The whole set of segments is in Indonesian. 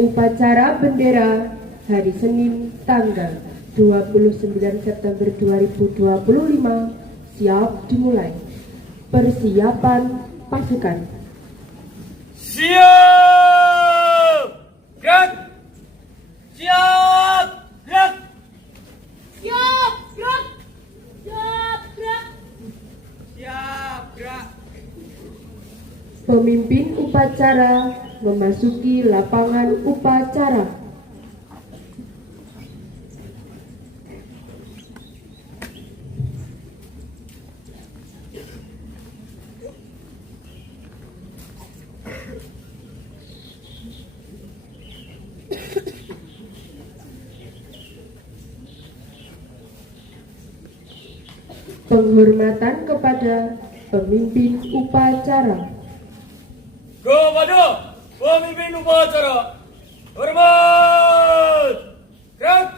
Upacara bendera hari Senin tanggal 29 September 2025 siap dimulai. Persiapan pasukan. Siap! Gerak! Siap! Gerak! Siap, gerak! Siap, gerak! Siap! Gerak! Pemimpin upacara memasuki lapangan upacara. Penghormatan kepada pemimpin upacara. Kepada pemimpin upacara, hormat! Gerak!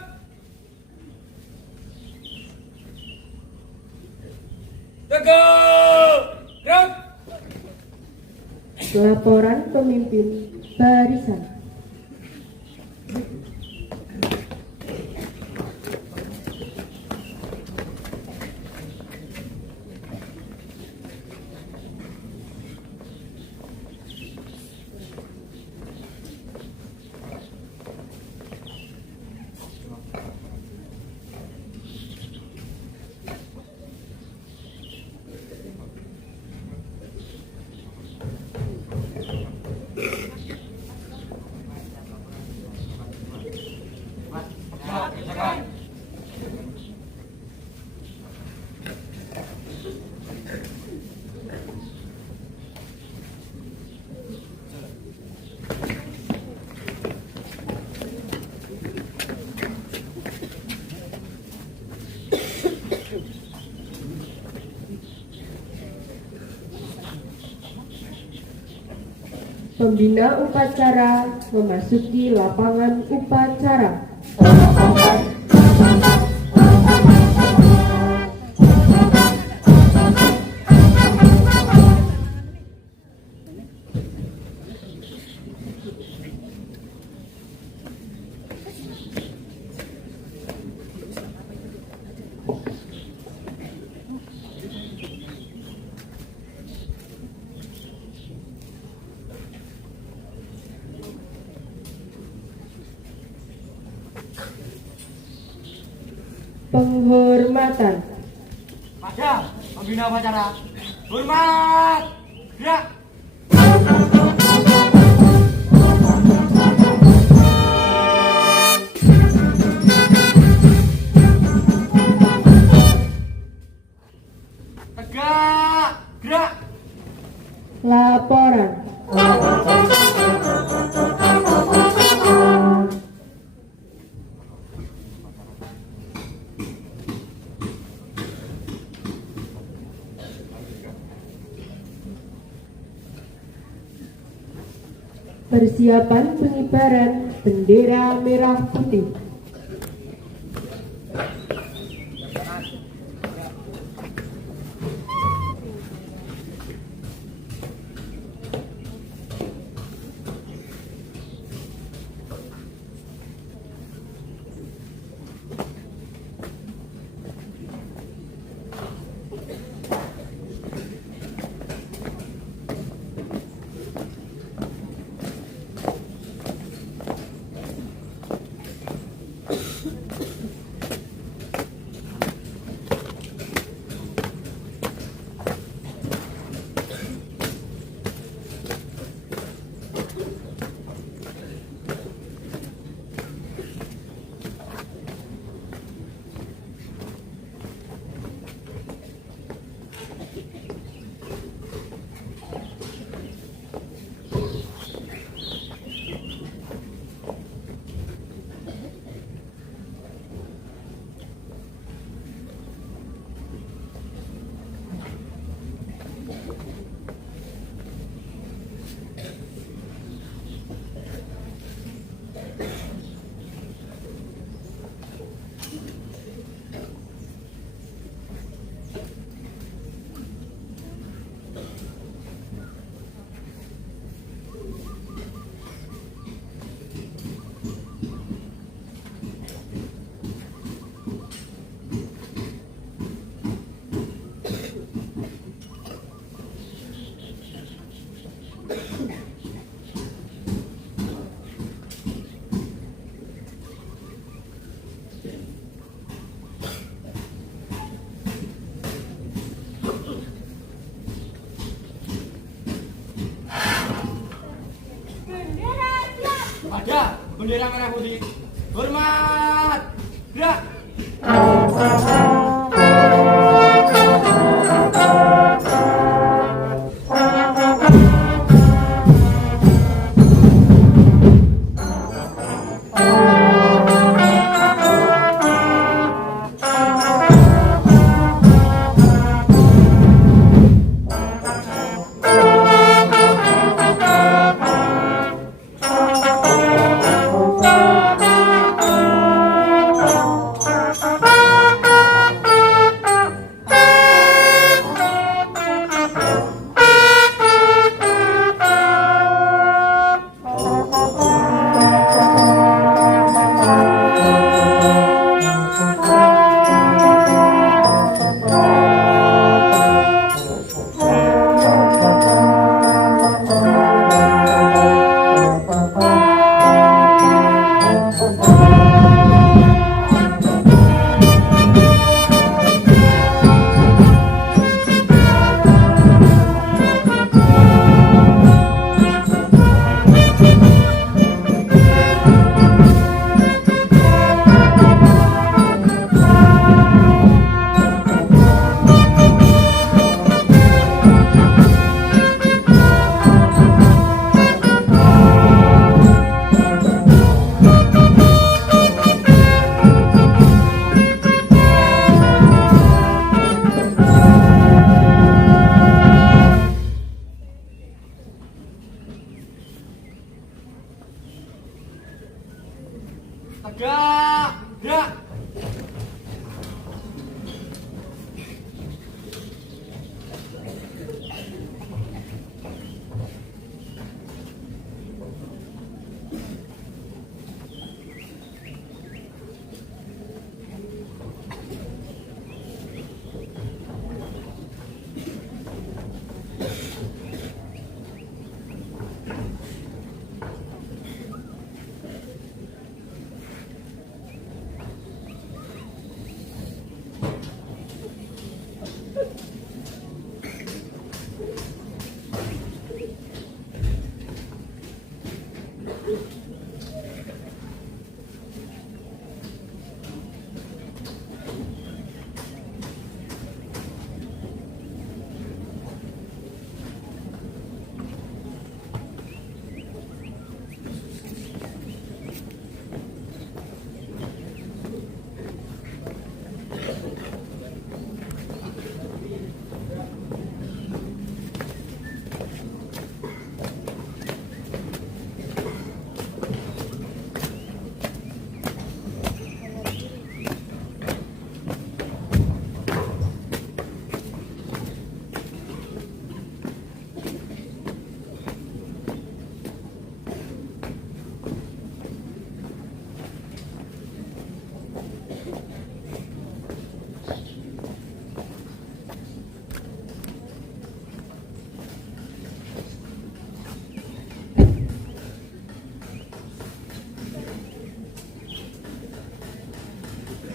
Tegak! Gerak! Laporan pemimpin barisan. Pembina upacara memasuki lapangan upacara. Penghormatan. Pada pembina upacara, hormat! Gerak! Tegak! Gerak! Laporan. Persiapan pengibaran bendera merah putih. bendera merah putih. Hormat, gerak. Tegak, gerak.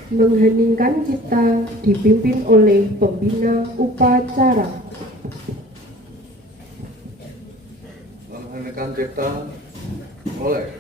Mengheningkan cipta dipimpin oleh pembina upacara. Mengheningkan cipta oleh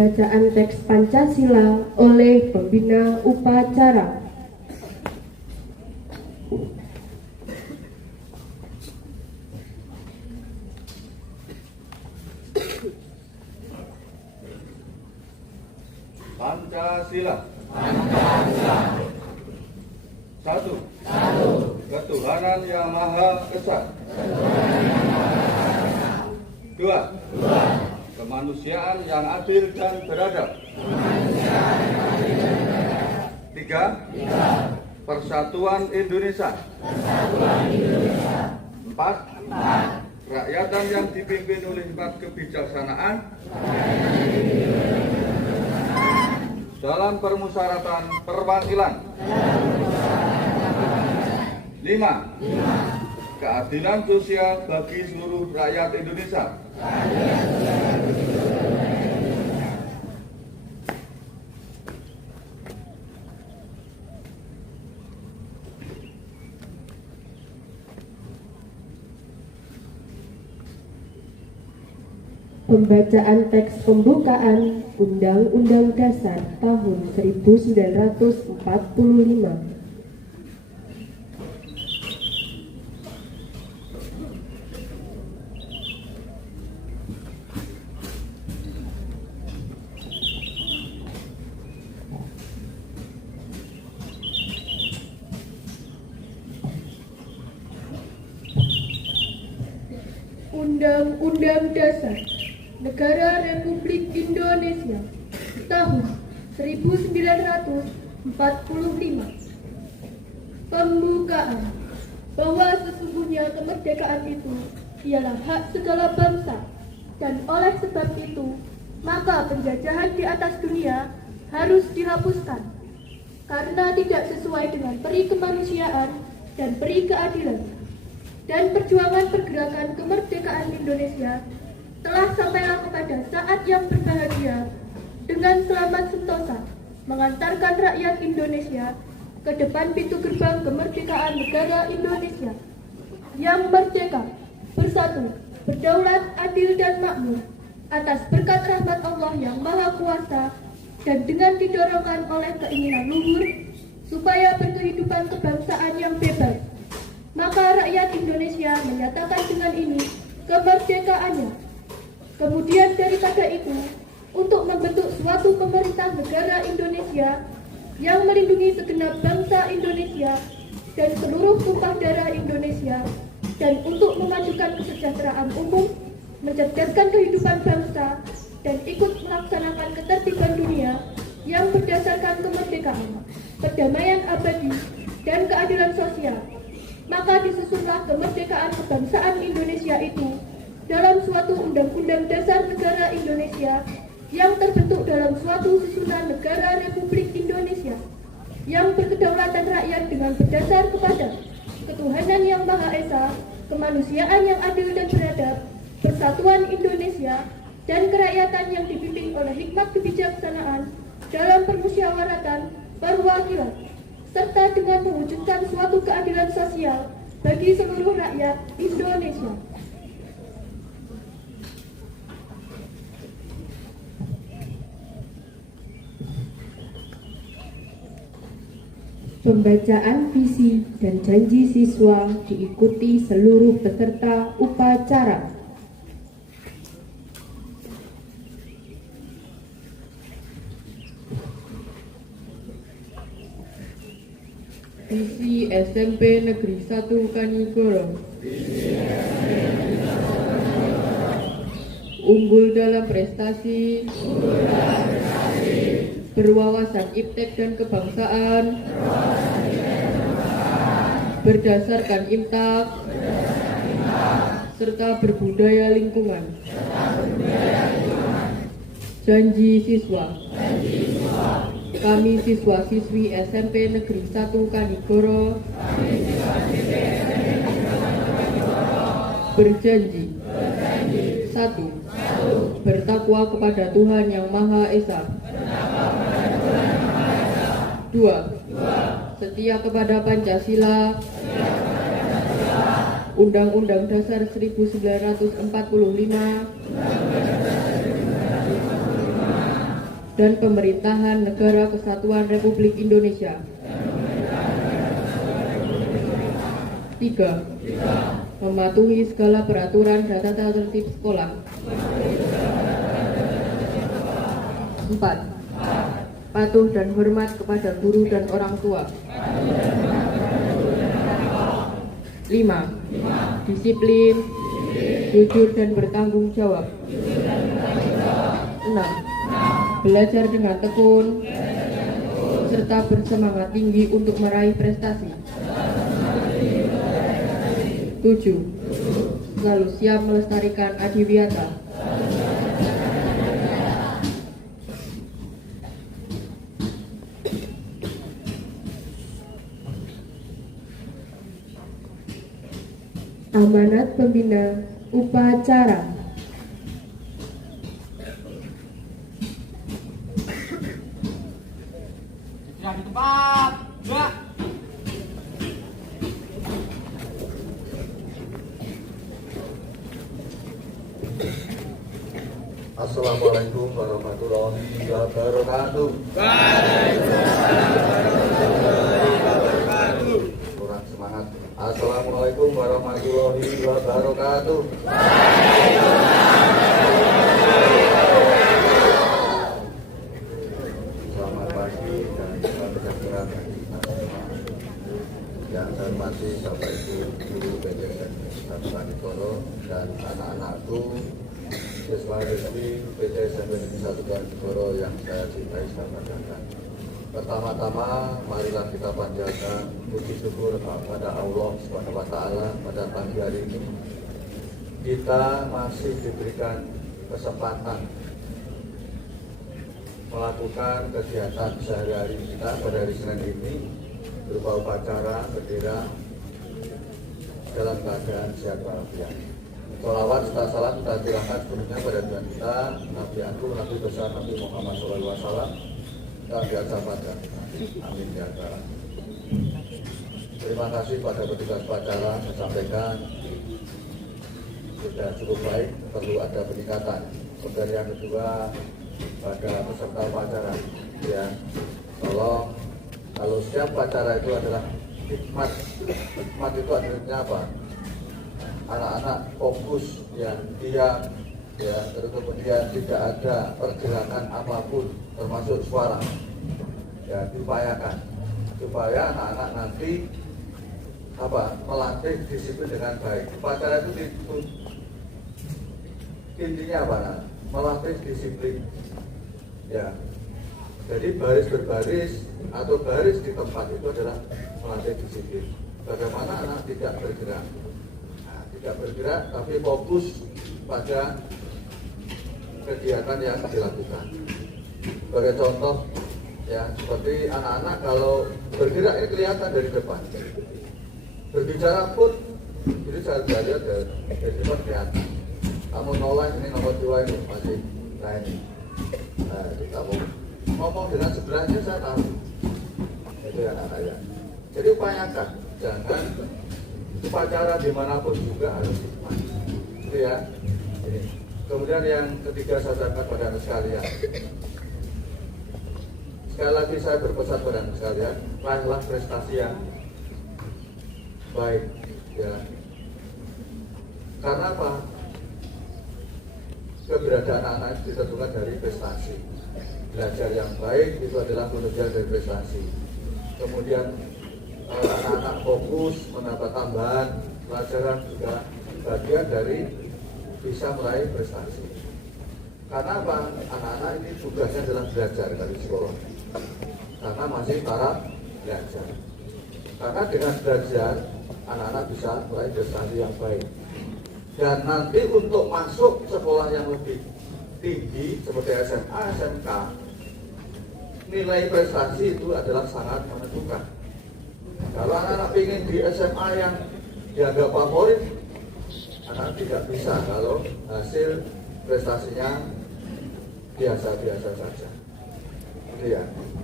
Pembacaan teks Pancasila oleh pembina upacara. Pancasila. Satu. Ketuhanan Yang Maha Esa. Dua. Kemanusiaan yang adil dan beradab. Tiga. Persatuan Indonesia. Empat. Rakyatan yang dipimpin oleh hikmat kebijaksanaan dalam permusyawaratan perwakilan. 5. Keadilan sosial bagi seluruh rakyat Indonesia. Pembacaan teks pembukaan Undang-Undang Dasar tahun 1945. Undang-Undang Dasar Negara Republik Indonesia tahun 1945. Pembukaan. Bahwa sesungguhnya kemerdekaan itu ialah hak segala bangsa, dan oleh sebab itu maka penjajahan di atas dunia harus dihapuskan karena tidak sesuai dengan peri kemanusiaan dan peri keadilan. Dan perjuangan pergerakan kemerdekaan Indonesia telah sampailah kepada saat yang berbahagia dengan selamat sentosa mengantarkan rakyat Indonesia ke depan pintu gerbang kemerdekaan negara Indonesia yang merdeka, bersatu, berdaulat, adil dan makmur atas berkat rahmat Allah yang Maha Kuasa, dan dengan didorongkan oleh keinginan luhur supaya berkehidupan kebangsaan yang bebas. Maka rakyat Indonesia menyatakan dengan ini kemerdekaannya. Kemudian daripada itu, untuk membentuk suatu pemerintah negara Indonesia yang melindungi segenap bangsa Indonesia dan seluruh tumpah darah Indonesia, dan untuk memajukan kesejahteraan umum, mencerdaskan kehidupan bangsa, dan ikut melaksanakan ketertiban dunia yang berdasarkan kemerdekaan, perdamaian abadi, dan keadilan sosial. Maka disusunlah kemerdekaan kebangsaan Indonesia itu dalam suatu Undang-Undang Dasar Negara Indonesia yang terbentuk dalam suatu susunan negara Republik Indonesia yang berkedaulatan rakyat dengan berdasar kepada ketuhanan yang Maha Esa, kemanusiaan yang adil dan beradab, persatuan Indonesia, dan kerakyatan yang dipimpin oleh hikmat kebijaksanaan dalam permusyawaratan perwakilan, serta dengan mewujudkan suatu keadilan sosial bagi seluruh rakyat Indonesia. Pembacaan visi dan janji siswa diikuti seluruh peserta upacara. Visi SMP Negeri 1 Kanigoro. Unggul dalam prestasi, berwawasan iptek dan kebangsaan, berdasarkan imtak, serta berbudaya lingkungan. Janji siswa. Kami siswa-siswi SMP Negeri 1 Kanigoro berjanji. 1. Bertakwa kepada Tuhan Yang Maha Esa. 2. Setia kepada Pancasila, Undang-Undang Dasar 1945, dan Pemerintahan Negara Kesatuan Republik Indonesia. 3. Mematuhi segala peraturan dan tata tertib sekolah. 4. Patuh dan hormat kepada guru dan orang tua. 5. Disiplin, jujur dan bertanggung jawab. 6. Belajar dengan tekun serta bersemangat tinggi untuk meraih prestasi. 7. Selalu siap melestarikan adiwiyata. Amanat pembina upacara. Istirahat di tempat. Gerak. Assalamualaikum warahmatullahi wabarakatuh. Kurang semangat. Assalamualaikum warahmatullahi wabarakatuh. Selamat pagi dan salam sejahtera bagi kita semua. Yang saya hormati Bapak Ibu Guru PTSN Satu Koro dan anak-anakku siswa-siswi PTSN Satu Koro yang saya cintai dan banggakan. Pertama-tama, marilah kita panjatkan puji syukur kepada Allah Subhanahu wa Ta'ala pada pagi hari ini. Kita masih diberikan kesempatan melakukan kegiatan sehari-hari kita pada hari Senin ini berupa upacara bendera dalam keadaan sehat walafiat. Sholawat serta salam kita aturkan sepenuhnya pada Tuhan kita, Nabi Agung, Nabi besar Nabi Muhammad SAW. Dan biasa pada amin ya Allah. Terima kasih pada petugas upacara, saya sampaikan sudah cukup baik, perlu ada peningkatan. Kemudian yang kedua pada peserta upacara, ya tolong kalau setiap upacara itu adalah hikmat. Hikmat itu artinya apa? Anak-anak fokus, yang diam, ya, terus kemudian tidak ada pergerakan apapun termasuk suara, ya diupayakan supaya anak-anak nanti melatih disiplin dengan baik. Upacara itu intinya apa? Melatih disiplin, ya. Jadi baris berbaris atau baris di tempat itu adalah melatih disiplin. Bagaimana anak tidak bergerak, tidak bergerak tapi fokus pada kegiatan yang dilakukan. Sebagai contoh, ya seperti anak-anak kalau bergerak ini kelihatan dari depan. Berbicara pun, jadi saya lihat dari depan kelihatan. Kamu nolak ini nomor 2 ini masih ini. Nah, kamu ngomong dengan sebelahnya saya tahu. Itu anak-anak ya. Jadi upayakan, jangan upacara dimanapun juga harus hikmat. Itu ya. Ini. Kemudian yang ketiga saya sampaikan pada anak sekalian. Sekali lagi saya berpesan pada anak sekalian, raihlah prestasi yang baik, ya. Karena apa? Keberadaan anak itu ditentukan dari prestasi. Belajar yang baik itu adalah menunjang dari prestasi. Kemudian anak-anak fokus mendapat tambahan pelajaran juga bagian dari bisa meraih prestasi. Karena apa? Anak-anak ini tugasnya adalah belajar dari sekolah. Karena masih taraf belajar. Karena dengan belajar, anak-anak bisa meraih prestasi yang baik. Dan nanti untuk masuk sekolah yang lebih tinggi seperti SMA, SMK, nilai prestasi itu adalah sangat menentukan. Kalau anak-anak ingin di SMA yang dianggap favorit, anak tidak bisa kalau hasil prestasinya biasa-biasa saja. Ya.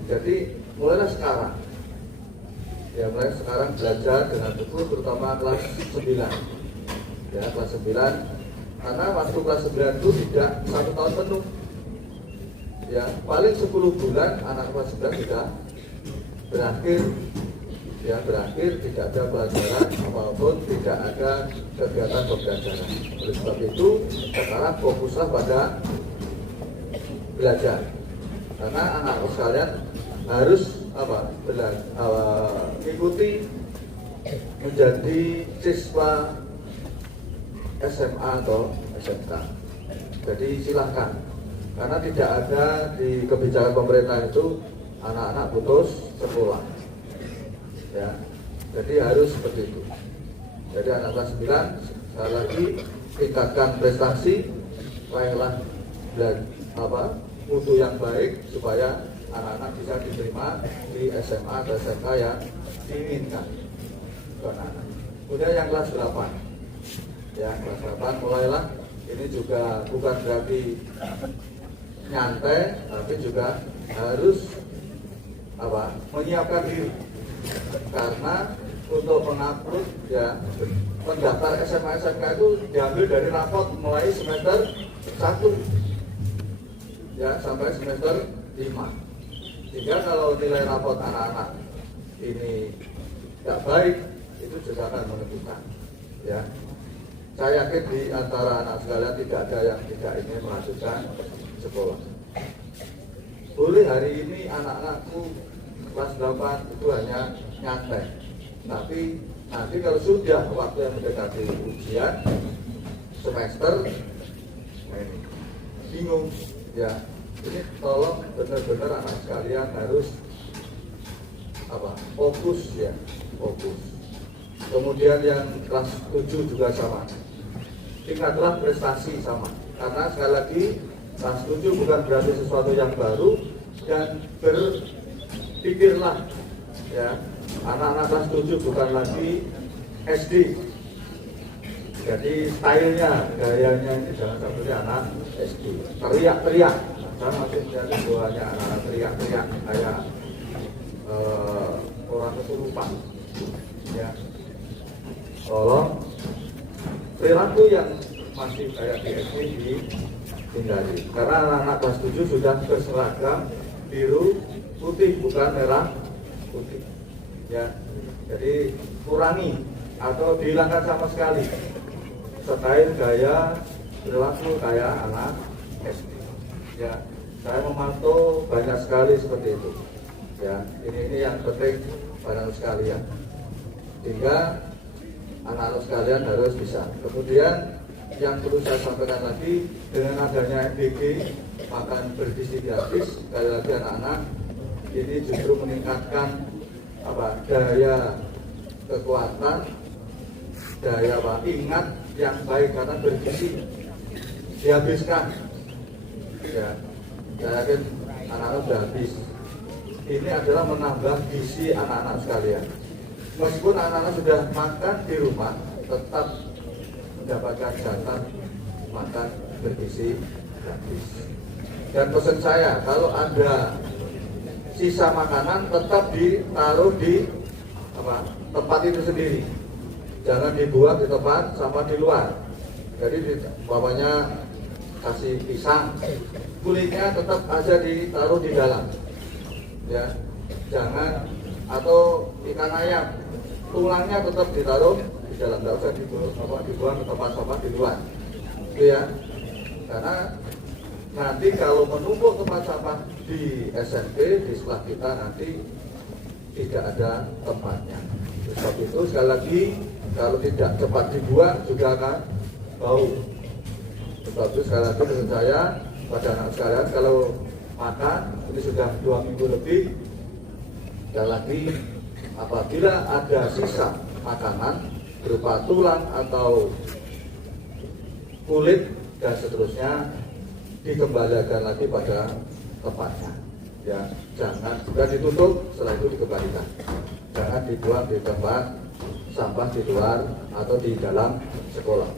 Jadi mulailah sekarang. Ya, mulai sekarang belajar dengan betul, terutama kelas 9. Ya, kelas 9. Karena waktu kelas 9 itu tidak 1 tahun penuh. ya paling 10 bulan anak kelas 11 sudah berakhir, ya berakhir tidak ada pelajaran maupun tidak ada kegiatan pembelajaran. Oleh sebab itu sekarang fokuslah pada belajar, karena anak sekalian harus mengikuti menjadi siswa SMA atau SMK. Jadi silahkan, karena tidak ada di kebijakan pemerintah itu anak-anak putus sekolah, ya. Jadi harus seperti itu. Jadi anak kelas 9 sekali lagi tingkatkan prestasi, raihlah mutu yang baik supaya anak-anak bisa diterima di SMA atau SMK yang diinginkan. Kemudian yang kelas 8, ya kelas 8 mulailah. Ini juga bukan berarti nyantai, tapi juga harus menyiapkan diri, karena untuk mengupload ya pendaftar SMA SMK itu diambil dari rapot mulai semester 1 ya sampai semester 5. Sehingga kalau nilai rapot anak-anak ini tidak baik, itu juga akan menentukan, ya. Saya yakin di antara anak sekalian tidak ada yang tidak ingin melanjutkan sekolah. Boleh hari ini anak-anakku kelas 8 itu hanya nyantai, tapi nanti kalau sudah waktu yang mendekati ujian semester bingung, ya. Ini tolong benar-benar anak sekalian harus fokus, ya, fokus. Kemudian yang kelas 7 juga sama, tingkatlah prestasi sama, karena sekali lagi kelas 7 bukan berarti sesuatu yang baru, dan berpikirlah, ya, anak-anak kelas 7 bukan lagi SD. Jadi stylenya, gayanya ini jangan seperti anak SD, teriak-teriak. Saya masih melihat hanya anak-anak teriak-teriak kayak orang kesurupan, ya. Tolong perilaku yang masih kayak di SD dihindari, karena anak-anak kelas 7 sudah berseragam biru putih, bukan merah putih, ya. Jadi kurangi atau dihilangkan sama sekali style gaya perilaku kayak anak SD, ya. Saya memantau banyak sekali seperti itu, ya. Ini yang penting pada sekalian, sehingga anak-anak sekalian harus bisa. Kemudian yang perlu saya sampaikan lagi, dengan adanya MBG makan bergizi gratis, sekali lagi anak-anak ini justru meningkatkan daya kekuatan, daya ingat yang baik, karena bergizi dihabiskan, ya. Saya yakin anak-anak sudah habis. Ini adalah menambah gizi anak-anak sekalian. Meskipun anak-anak sudah makan di rumah, tetap mendapatkan jatah makan bergizi gratis. Dan pesan saya, kalau ada sisa makanan tetap ditaruh di tempat itu sendiri, jangan dibuang di tempat sampah di luar. Jadi bawahnya kasih pisang, kulitnya tetap aja ditaruh di dalam, ya. Jangan, atau ikan ayam, tulangnya tetap ditaruh di dalam, tidak usah dibuang ke tempat sampah di luar, ya. Karena nanti kalau menumpuk tempat sampah di SMP di sekolah kita nanti tidak ada tempatnya. Sebab itu sekali lagi, kalau tidak cepat dibuang juga akan bau. Sebab itu sekali lagi menurut saya pada anak sekalian, kalau makan ini sudah 2 minggu lebih, sekali lagi apabila ada sisa makanan berupa tulang atau kulit dan seterusnya, dikembalikan lagi pada tempatnya, ya. Jangan juga ditutup, setelah itu dikembalikan. Jangan dibuang di tempat sampah di luar atau di dalam sekolah.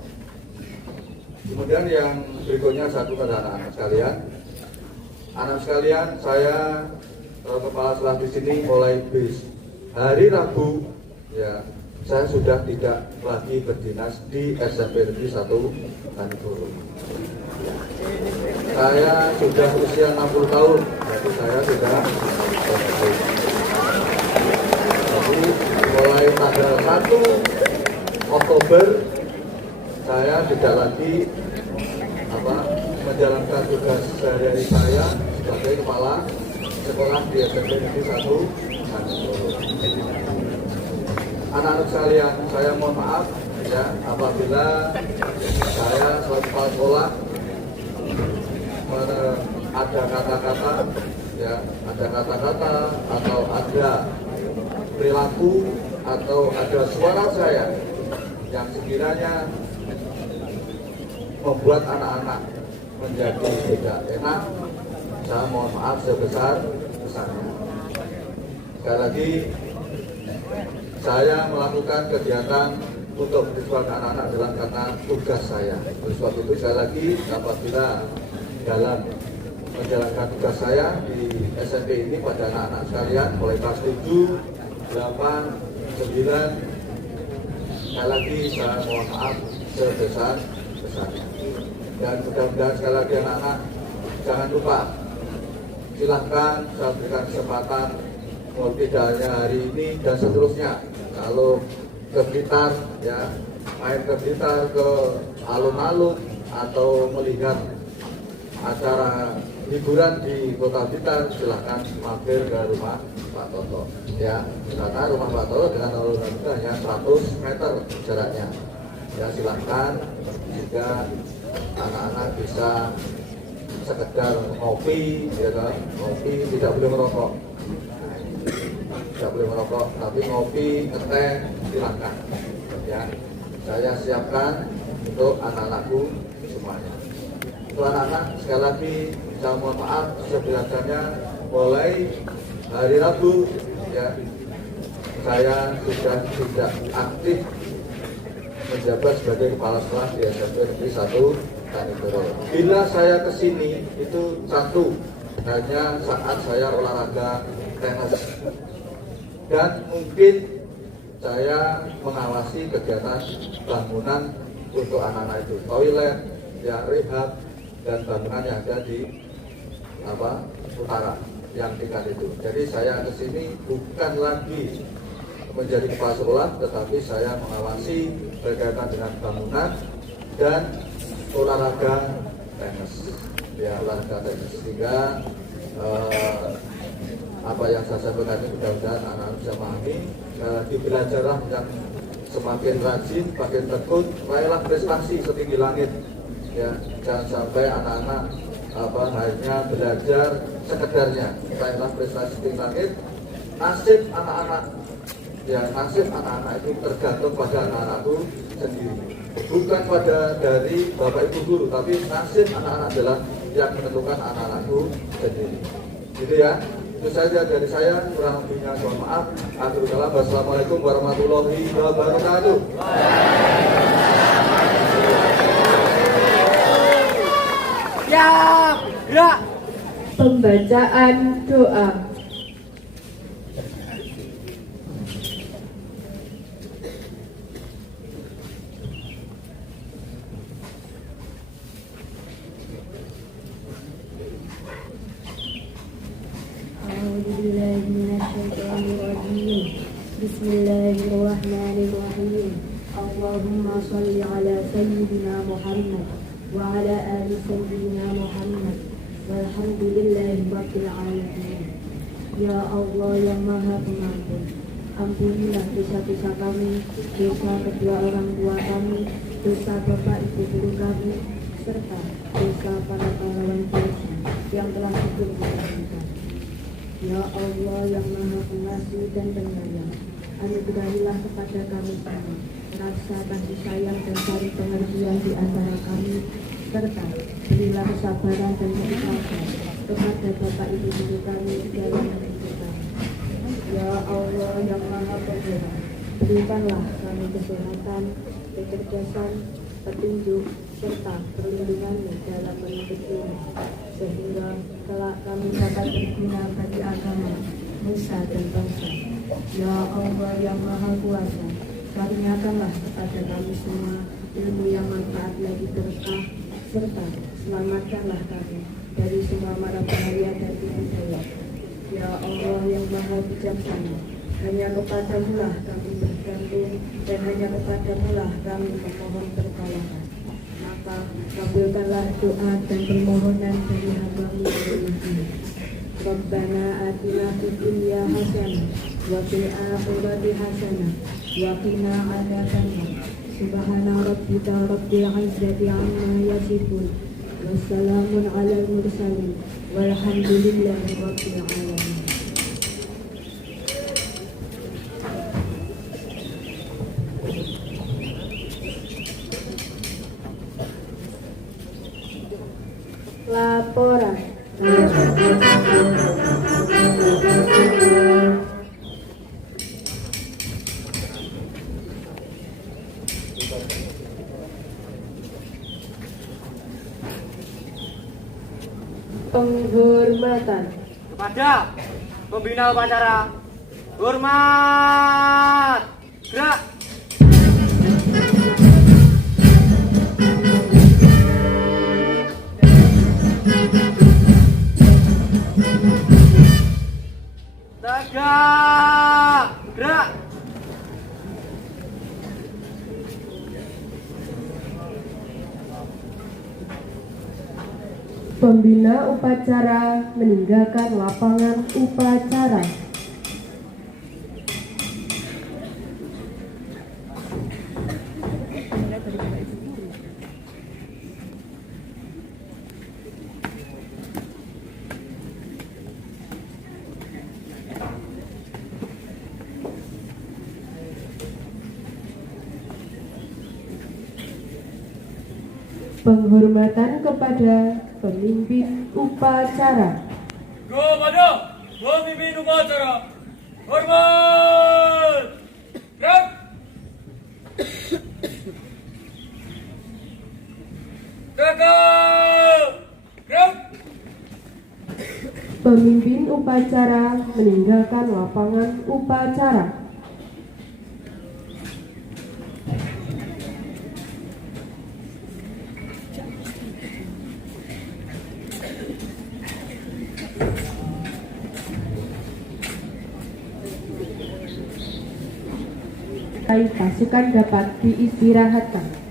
Kemudian yang berikutnya, satu pada anak-anak sekalian. Anak sekalian, saya kepala sekolah di sini mulai hari Rabu, ya, saya sudah tidak lagi berdinas di SMP Negeri 1 Kanigoro. Saya sudah usia 60 tahun, jadi saya sudah pensiun. Jadi mulai tanggal 1 Oktober saya tidak lagi menjalankan tugas sehari-hari saya sebagai kepala sekolah di SMP Negeri 1 Kanigoro. Anak-anak sekalian, saya mohon maaf ya apabila saya selaku kepala sekolah ada kata-kata ya, ada kata-kata atau ada perilaku atau ada suara saya yang sekiranya membuat anak-anak menjadi tidak enak, saya mohon maaf sebesar-besarnya. Sekali lagi, saya melakukan kegiatan untuk mendidik anak-anak adalah karena tugas saya. Oleh sebab itu sekali lagi, apabila dalam menjalankan tugas saya di SMP ini pada anak-anak sekalian mulai kelas 7, 8, 9, sekali lagi saya mohon maaf sebesar-besarnya. Dan mudah-mudahan sekali lagi anak-anak jangan lupa, silahkan saya berikan kesempatan mau tidak hanya hari ini dan seterusnya. Kalau ke Blitar ya, main ke Blitar, ke alun-alun atau melihat acara hiburan di Kota Blitar, silahkan mampir ke rumah Pak Toto ya, karena rumah Pak Toto dengan alun-alun itu hanya 100 meter jaraknya ya. Silahkan jika anak-anak bisa sekedar ngopi ya kan, ngopi, tidak boleh merokok, tidak boleh merokok, tapi ngopi, ngeteh silahkan ya. Saya siapkan untuk anak-anakku semuanya. Untuk anak-anak sekali lagi saya mohon maaf sebenarnya mulai hari Rabu ya, saya sudah tidak aktif menjabat sebagai kepala sekolah di SMP Negeri 1 Kanigoro. Bila saya kesini itu satu, hanya saat saya olahraga tenis, dan mungkin saya mengawasi kegiatan bangunan untuk anak-anak itu, toilet, ya rehab, dan bangunan yang ada di utara yang tingkat itu. Jadi saya kesini bukan lagi menjadi kepala sekolah, tetapi saya mengawasi berkaitan dengan bangunan dan olahraga tenis. Ya, olahraga tenis. Sehingga apa yang saya sampaikan ini mudah-mudahan anak-anak bisa memahami. Lagi belajarlah yang semakin rajin, makin tekun, raihlah prestasi setinggi langit. Ya, jangan sampai anak-anak hanya belajar sekedarnya. Raihlah prestasi setinggi langit. Nasib anak-anak, ya nasib anak-anak itu tergantung pada anak-anakku sendiri. Bukan pada dari bapak ibu guru, tapi nasib anak-anak adalah yang menentukan anak-anakku sendiri. Gitu ya. Itu saja dari saya, kurang lebihnya mohon maaf. Akhirul kalam, wassalamualaikum warahmatullahi wabarakatuh. Siap, gerak. Pembacaan doa. Bismillahirrahmanirrahim. Allahumma salli ala sayyidina Muhammad wa ala ali sayyidina Muhammad walhamdulillahi rabbil alamin. Ya Allah yang Maha Pengampun, ampunilah dosa-dosa kami, dosa kedua orang tua kami, dosa bapak ibu guru kami, serta dosa para pahlawan bangsa yang telah hidup di kita. Ya Allah yang Maha Pengasih dan Penyayang, anugerahilah kepada kami semua rasa kasih sayang dan saling pengertian di antara kami, serta berilah kesabaran dan keikhlasan kepada bapak ibu guru kami di dalam hidup kami. Ya Allah yang Maha Pengasih, berikanlah kami kesehatan, kecerdasan, petunjuk, serta perlindungan-Mu dalam menuntut ilmu, sehingga kelak kami dapat berguna bagi agama, nusa dan bangsa. Ya Allah yang Maha Kuasa, Karuniakanlah kepada kami semua ilmu yang manfaat lagi berkah, serta selamatkanlah kami dari semua mara bahaya dan tipu daya. Ya Allah yang Maha Bijaksana, hanya kepadamu lah kami bergantung dan hanya kepadamu lah kami memohon pertolongan. Maka kabulkanlah doa dan permohonan dari hamba-Mu ini. Rabbana atina fid dunya hasanah wa fil akhirati hasanah wa qina adzabannar. Subhana rabbika rabbil izzati amma yasifun. Wassalamun alal mursalin walhamdulillahi rabbil alamin. Laporan. Penghormatan Kepada pembina upacara, hormat. Gerak. Tegak. Gerak. Pembina upacara meninggalkan lapangan upacara. Penghormatan kepada pemimpin upacara. Kepada pemimpin upacara, hormat. Gerak. Tegak. Gerak. Pemimpin upacara meninggalkan lapangan upacara. Pasukan dapat diistirahatkan.